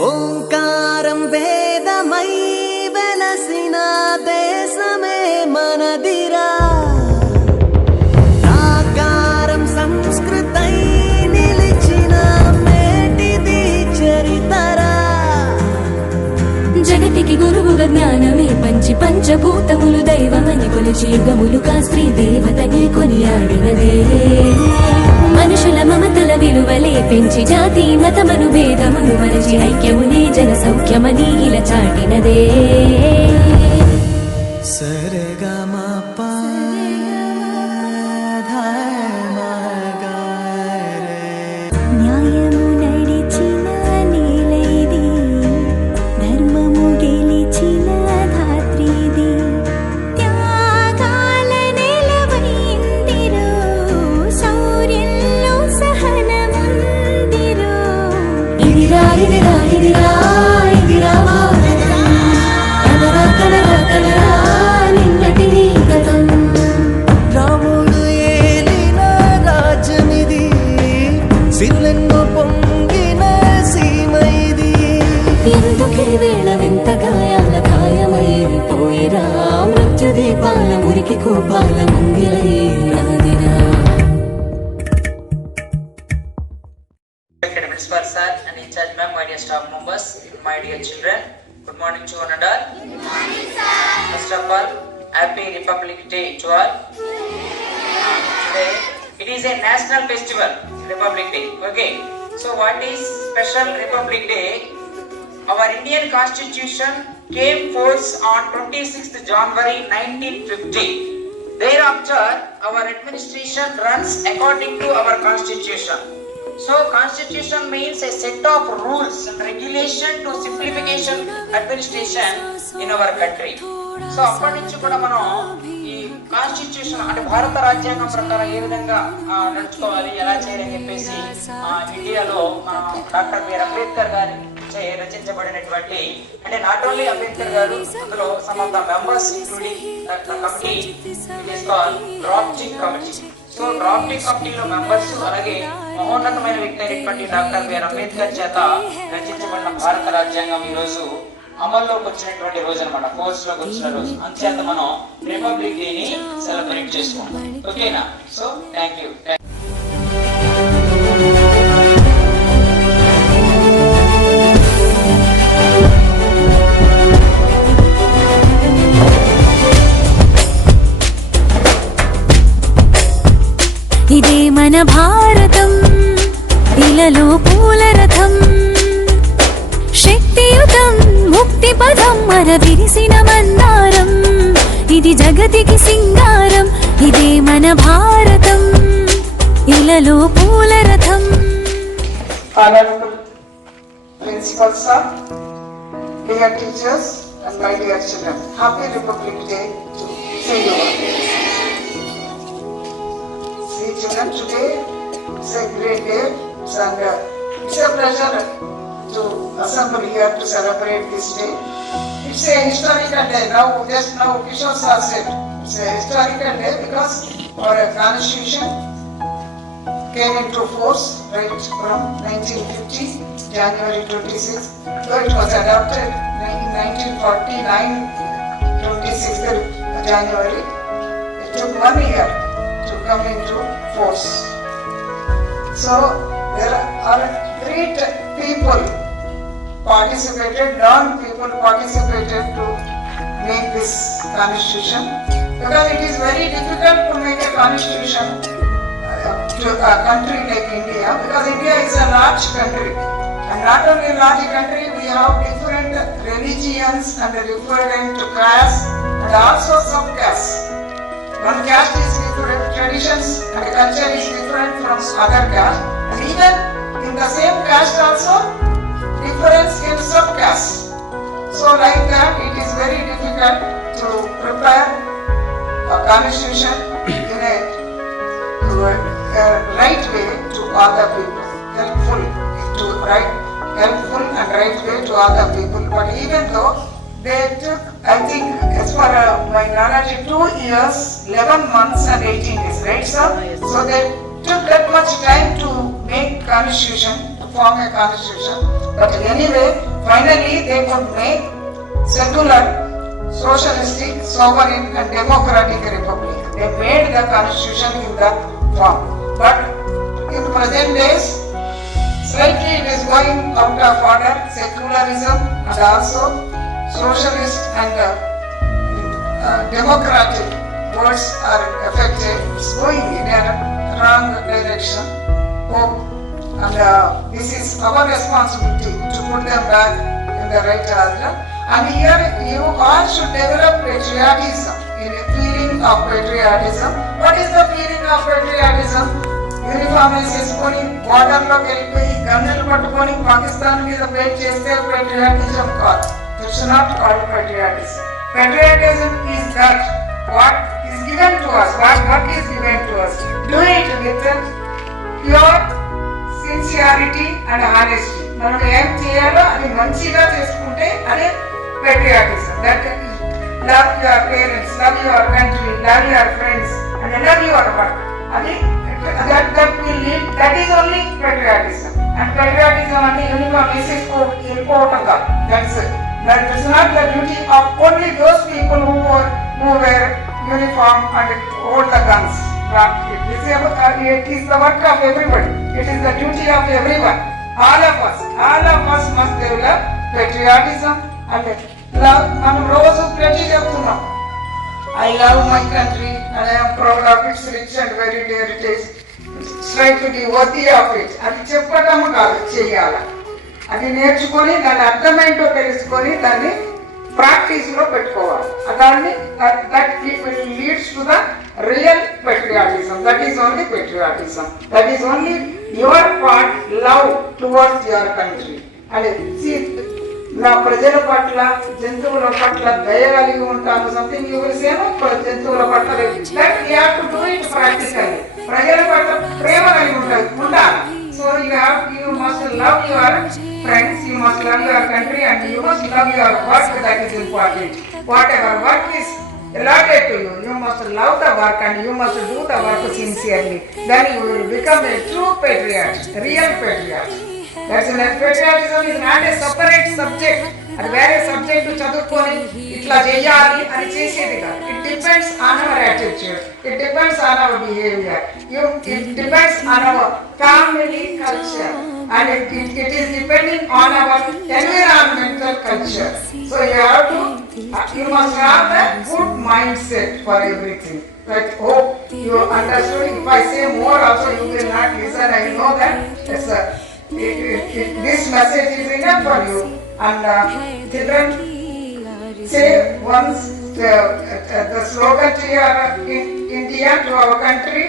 ఓంకారం వేదమై వెలసిన దేశమే మనదిరా, సాకారం సంస్కృతై నిలిచిన మేటిది చరితరా. జగతికి గురువుగా జ్ఞానమే పంచి పంచభూతములు దైవమని కొలిచి యుగములుగా స్త్రీ దేవతని కొనియాడినదే. మనుషుల మమతల విలువలే పెంచి జాతి మతమను భేదమును మరచి ఐక్యమునే జన సౌఖ్యమని ఇలా చాటినదే. న్యాయము నడిచిన నేలైది, ధర్మము గెలిచిన ధాత్రిది, త్యాగాల నెలవైందిరో, శౌర్యంలో సహనముందిరో. ఇదిరా ఇదిరా ఇదిరా ఇదిరా కలరా కలరా కలరా నిన్నటి నీ గతం. రాముడు ఏలిన రాజ్యమిది, సిరులెన్నో పొంగిన సీమైది. ఎందుకే వేళ వింత గాయాల గాయమైపోయిరా, మృత్యు దీపాల మురికి కోపాల ముంగిలైనదిరా. Principal sir and in charge ma'am, my dear staff members, my dear children, good morning to one and all. Good morning sir. First of all, happy Republic Day to all. Today it is a national festival, Republic Day. Okay, so what is special Republic Day? Our Indian Constitution came forth on 26th January 1950. Thereafter, our administration runs according to our Constitution. So Constitution means a set of rules and regulation to simplification administration in our country. So అప్పటి నుంచి కూడా మనం ఈ constitution అంటే భారత రాజ్యాంగం ప్రకారం ఏ విధంగా నడుచుకోవాలి, ఎలా చేయాలని చెప్పేసి ఇండియాలో డాక్టర్ బిఆర్ అంబేద్కర్ గారి రచించబడినటువంటి, అంటే నాట్ ఓన్లీ అంబేద్కర్ గారు, అందులో some of the members including committee, it is called drafting committee. So drafting కమిటీలో మెంబర్స్, అలాగే మహోన్నతమైన వ్యక్తి అయినటువంటి డాక్టర్ బిఆర్ అంబేద్కర్ చేత రచించబడిన భారత రాజ్యాంగం ఈ రోజు అమల్లోకి వచ్చినటువంటి రోజు అనమాట, ఫోర్స్ లోకి వచ్చిన రోజు. అంచేత మనం రిపబ్లిక్ డేని సెలబ్రేట్ చేసుకుంటాం. ఓకేనా? So thank you. ఇదే మన భారతం, ఇలలో పూల రథం, శక్తియుతం ముక్తి పదం మన విరిసిన మందారం, ఇది జగతికి సింగారం. ఇదే మన భారతం, ఇలలో పూల రథం. Honorable Principal Sir, dear teachers and my dear children, Happy Republic Day to you all. See children, today it's a great day and it's a pleasure to assemble here to celebrate this day. It's a historical day. Just now Kishore sir said it's a historical day because our constitution came into force right from 1950, January 26. So it was adopted in 1949, 26th January. It took 1 year to come into force. So there are great people participated, non-people participated to make this constitution, because it is very difficult to make a constitution to a country like India, because India is a large country, and not only a large country, we have different religions and different castes and also sub-castes. One caste is different, traditions and culture is different from other caste, and even in the same caste also difference in sub-caste. So like that, it is very difficult to prepare a constitution in a right way to all the people, helpful and right way to all the people. But even though they took, I think, as far as my knowledge, 2 years, 11 months and 18 days, right sir? So they took that much time to make constitution, to form a constitution. But anyway, finally they could make secular, socialistic, sovereign and democratic republic. They made the constitution in that form. But in present days, slightly it is going out of order. Secularism and also socialist and democratic words are affected. It's going in a wrong direction. Hope and this is our responsibility to put them back in the right order. And here you all should develop patriotism, in a feeling of patriotism. What is the feeling of patriotism? Uniform వేసేసుకొని బోర్డర్లోకి వెళ్ళిపోయి గన్నులు పట్టుకొని పాకిస్తాన్ మీద fight చేస్తే patriotism కాదు. It's not called patriotism. Patriotism is that what is given to us, what is given to us. Do it with pure sincerity and honesty. మనం ఏం చేయాలో అది మంచిగా చేసుకుంటే అదే patriotism. That love your parents, love your country, love your friends and love your work. అది that will lead, that is only patriotism. And patriotism అంటే uniform వేసేసుకోవటం కాదు. That is not the duty of only those people who wear uniform and hold the guns. It is the work of everybody. It is the duty of everyone. All of us must develop patriotism and love. మనం రోజు ప్రతి చెప్తున్నాం, I love my country and I am proud of its rich and varied heritage. Strive to be worthy of it. అది చెప్పటం కాదు, చేయాలి. అది నేర్చుకొని దాని అర్థమేంటో తెలుసుకొని దాన్ని ప్రాక్టీస్ లో పెట్టుకోవాలి. దాన్ని that leads to the real patriotism. That is only patriotism. That is only your part, love towards your country. And see, నా ప్రజల పట్ల జంతువుల పట్ల దయ కలిగి ఉంటాను. Something you will say no, జంతువుల పట్ల that you have to do it practically. ప్రజల పట్ల ప్రేమ కలిగి ఉండాలి. So you must love your friends, you must love your country and you must love your work. That is important. Whatever work is allotted to you, you must love the work and you must do the work sincerely. Then you will become a true patriot, real patriot. That's why patriotism is not a separate subject. అది వేరే subject చదువుకొని ఇట్లా చేయాలి అని చేసేది కాదు. It depends on our attitude. It depends on our behavior. It depends on our family culture. And it is depending on our environmental culture. So you must have a good mindset for everything. Like, oh, you understood. If I say more also you will not listen. I know that. This message is enough for you. And children, say once the slogan to your India, to our country,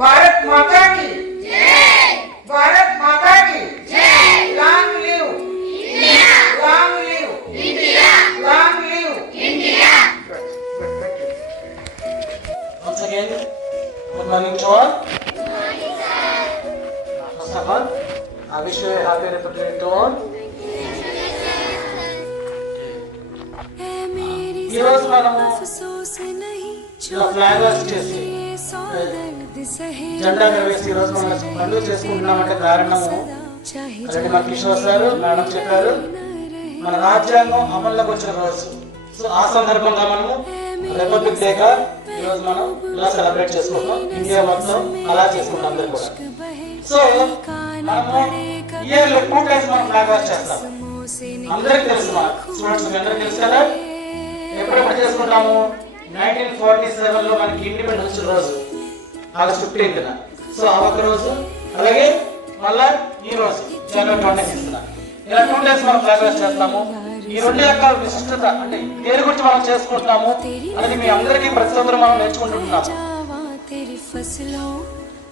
Bharat Mata Ki Jai! Bharat Mata Ki Jai! Long live India! Long live India! Long live India! Good. Once again, good morning to all. Good morning, sir. First of all, I wish you a happy Republic to all. ఈ రోజు మనము ఇలా flag host చేసి జెండా వేసి ఈ రోజు మనం పండుగ చేసుకుంటున్నామంటే కారణము అలాంటి మన కిషోర్ సార్ మేడం చెప్పారు, మన రాజ్యాంగం అమల్లోకి వచ్చిన రోజు. సో ఆ సందర్భంగా మనము రిపబ్లిక్ డేగా ఈ రోజు మనం ఇలా సెలబ్రేట్ చేసుకుంటాం. ఇండియా మొత్తం అలా చేసుకుంటాం అందరు కూడా. సో మనము ఇయర్లో 2 times మనం ఫ్లాగ్ హాస్ట్ చేస్తాం. అందరికి తెలుసు, మన స్టూడెంట్స్ అందరికి తెలుసు కదా. ఎప్పుడెప్పుడు చేసుకుంటాము? 1947 లో మనకి ఇండిపెండెన్స్ వచ్చిన రోజు ఆగస్ట్ 15న. సో ఆ ఒక రోజు, అలాగే మళ్ళా ఈ రోజు జనవరి 26న. ఇలా 2 days మనం ఫ్లాగ్ హాస్ట్ చేస్తాము. ఈ రెండు యొక్క విశిష్టత అంటే దేని గురించి మనం చేసుకుంటున్నాము అనేది మీ అందరికీ ప్రతి ఒక్కరు మనం నేర్చుకుంటున్నాము.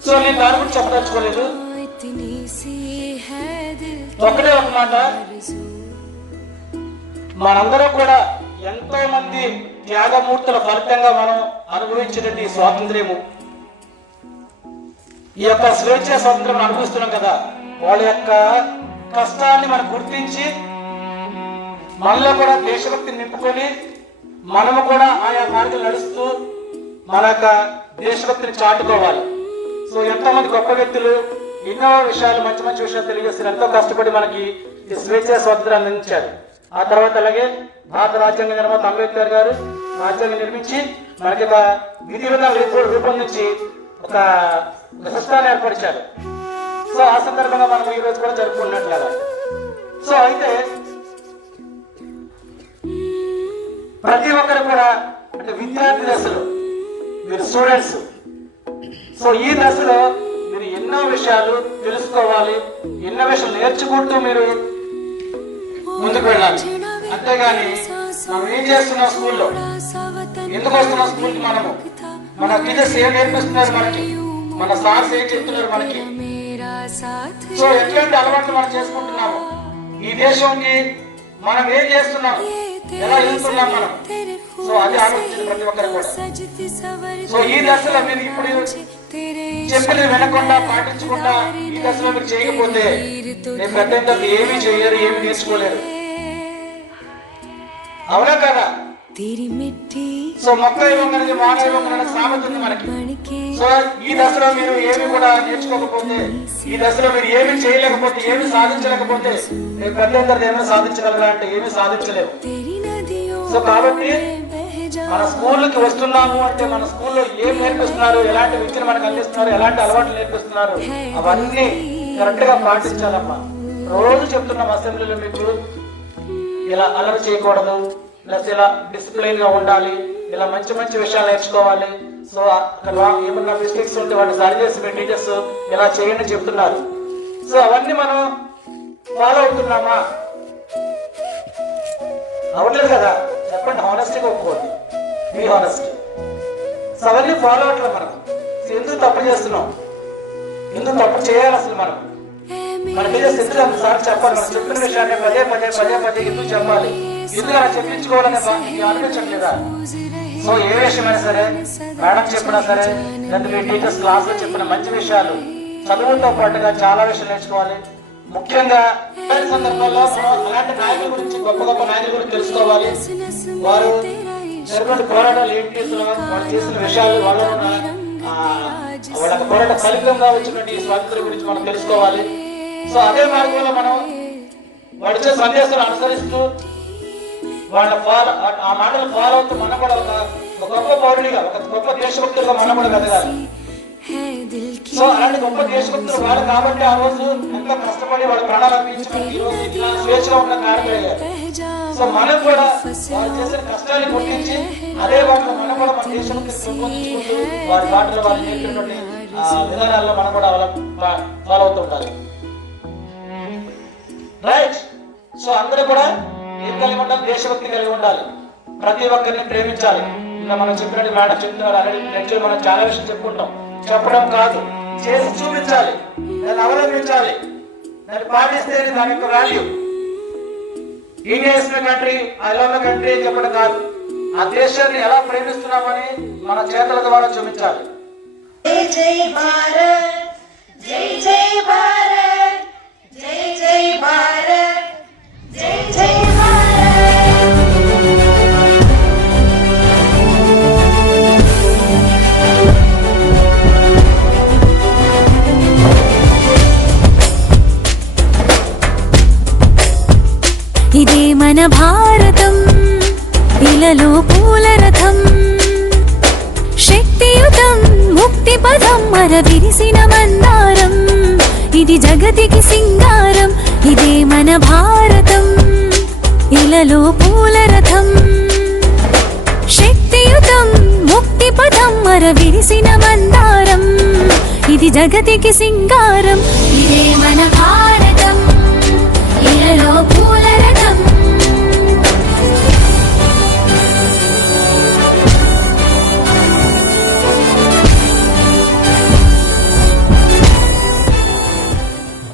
సో నేను దాని గురించి చెప్పదలుచుకోలేదు. ఒకటే ఒక మాట, మనందరం కూడా ఎంతో మంది త్యాగమూర్తుల ఫలితంగా మనం అనుభవించినటువంటి స్వాతంత్ర్యము, ఈ యొక్క స్వేచ్ఛ స్వాతంత్ర్యం అనుభవిస్తున్నాం కదా, వాళ్ళ యొక్క కష్టాన్ని మనం గుర్తించి మనలో కూడా దేశభక్తిని నింపుకొని మనము కూడా ఆయా మార్గం నడుస్తూ మన యొక్క దేశభక్తిని చాటుకోవాలి. సో ఎంతో మంది గొప్ప వ్యక్తులు ఎన్నో విషయాలు మంచి మంచి విషయాలు తెలియజేస్తారు. ఎంతో కష్టపడి మనకి ఈ స్వేచ్ఛ స్వాతంత్రాన్ని అందించాడు. ఆ తర్వాత అలాగే భారత రాజ్యాంగ నిర్మాత అంబేద్కర్ గారు రాజ్యాంగం నిర్మించి మనకి ఒక విధి విధానాలు రూపొందించి ఒక సిస్టాన్ని ఏర్పరిచారు. సో ఆ సందర్భంగా మనం ఈ రోజు కూడా జరుపుకున్నట్లుగా. సో అయితే ప్రతి ఒక్కరు కూడా అంటే విద్యార్థి దశలో మీరు స్టూడెంట్స్, సో ఈ దశలో మీరు ఎన్నో విషయాలు తెలుసుకోవాలి, ఎన్నో విషయాలు నేర్చుకుంటూ మీరు ముందుకు వెళ్ళాలి. అంతేగాని మనం ఏం చేస్తున్నాం స్కూల్లో, ఎందుకు వస్తున్నాం స్కూల్కి, మన టీచర్స్ ఏం నేర్పిస్తున్నారు మనకి, మన సార్స్ ఏం చెప్తున్నారు మనకి, సో ఎట్లాంటి అలవాట్లు మనం చేసుకుంటున్నాము, ఈ దేశంకి మనం ఏం చేస్తున్నాం, ఎలా వెళ్తున్నాం మనం, సో అది ఆలోచించింది ప్రతి ఒక్కరు కూడా. సో ఈ దశలో మీరు ఇప్పుడు చెప్పినది వినకుండా పాటించకుండా ఈ దశలో మీరు చేయకపోతే నేను పెద్ద ఏమీ చేయలేరు, ఏమి నేర్చుకోలేరు. అవునా కదా? సో మొక్క ఇవ్వగలిగి మానవ ఇవ్వగలిగిన సామెత ఉంది మనకి. సో ఈ దశలో మీరు ఏమి కూడా నేర్చుకోకపోతే, ఈ దశలో మీరు ఏమి చేయలేకపోతే, ఏమి సాధించలేకపోతే మీరు పెద్ద ఏమైనా సాధించగలరా అంటే ఏమి సాధించలేము. సో కాబట్టి మన స్కూల్కి వస్తున్నాము అంటే మన స్కూల్లో ఏం నేర్పిస్తున్నారు, ఎలాంటి విద్యను మనకు అందిస్తున్నారు, ఎలాంటి అలవాట్లు నేర్పిస్తున్నారు, అవన్నీ కరెక్ట్ గా పాటించాలమ్మా. రోజు చెప్తున్నాం అసెంబ్లీలో మీకు ఇలా అల్లరి చేయకూడదు, ప్లస్ ఇలా డిసిప్లైన్ గా ఉండాలి, ఇలా మంచి మంచి విషయాలు నేర్చుకోవాలి. సో అక్కడ ఏమన్నా మిస్టేక్స్ ఉంటే వాటిని సరి చేసి మీ టీచర్స్ ఇలా చేయండి చెప్తున్నారు. సో అవన్నీ మనం ఫాలో అవుతున్నామా? అవ్వట్లేదు కదా? చెప్పండి, హానెస్టీగా ఒప్పుకోండి, మీ హానెస్టీ. సో అవన్నీ ఫాలో అవట్లేదు మనం. ఎందుకు తప్పు చేస్తున్నాం, ఎందుకు తప్పు చేయాలి అసలు మనం? మన టీచర్స్ ఎందుకు సార్ చెప్పాలి, మనం చెప్పిన విషయాన్ని పదే పదే పదే పదే ఎందుకు చెప్పాలి, ఎందుకు అలా చెప్పించుకోవాలని అనిపించట్లేదా? సో ఏ విషయమైనా సరే మేడం చెప్పినా సరే, లేదా మీ టీచర్స్ క్లాస్ లో చెప్పిన మంచి విషయాలు చదువుతో పాటుగా చాలా విషయాలు నేర్చుకోవాలి. ముఖ్యంగా సందర్భాల్లో అలాంటి నాయకుల గురించి, గొప్ప గొప్ప నాయకుల గురించి తెలుసుకోవాలి. వారు జరిగిన పోరాటాలు ఏంటి, వాళ్ళు చేసిన విషయాలు, వాళ్ళ పోరాట ఫలితంగా వచ్చినటువంటి స్వాతంత్ర్యం గురించి మనం తెలుసుకోవాలి. సో అదే మార్గంలో మనం వాడి ఇచ్చే సందేశాలు అనుసరిస్తూ వాళ్ళ ఆ మాటలు ఫాలో అవుతూ మనం కూడా ఒక గొప్ప పౌరుడిగా, ఒక గొప్ప దేశభక్తులుగా మనం కూడా ఎదగాలి. సో అలాంటి గొప్ప దేశభక్తులు వాళ్ళు కాబట్టి ఆ రోజు ఎంతో కష్టపడి వాళ్ళ ప్రాణాలు అర్పించుకుని ఈ రోజు ఇట్లా స్వేచ్ఛగా ఉన్న కారణమయ్యారు. సో మనం కూడా వాళ్ళు చేసిన కష్టాన్ని గుర్తించి అదే వాటిలో మనం కూడా మన దేశానికి పెంపొందించుకుంటూ వారి వాటిలో వాళ్ళు నేర్పినటువంటి విధానాల్లో మనం కూడా ఫాలో అవుతూ ఉండాలి. రైట్? సో అందరూ కూడా ఏం కలిగి ఉండాలి? దేశభక్తి కలిగి ఉండాలి. ప్రతి ఒక్కరిని ప్రేమించాలి. ఇలా మనం చెప్పినట్టు మేడం చెప్తున్నారు, అలాగే మనం చాలా విషయం చెప్పుకుంటాం. చెప్పడం కాదు, చేసి చూపించాలి, దాన్ని అవలంబించాలి, దాన్ని పాటిస్తే దాని యొక్క value. India is my country, I love my country చెప్పడం కాదు, ఆ దేశాన్ని ఎలా ప్రేమిస్తున్నామని మన చేతుల ద్వారా చూపించాలి. జై జై భారత్, జై జై భారత్, జై జై భారత్, జై జై భారత్. ఇదే మన భారతం, ఇలలో పూల రథం, శక్తియుతం ముక్తి పదం, మర విరిసిన మందారం, ఇది జగతికి సింగారం. ఇదే మన భారతం, ఇలలో పూల రథం, శక్తియుతం ముక్తి పదం, మర విరిసిన మందారం, ఇది జగతికి సింగారం. ఇదే మన భారతం, ఇలలో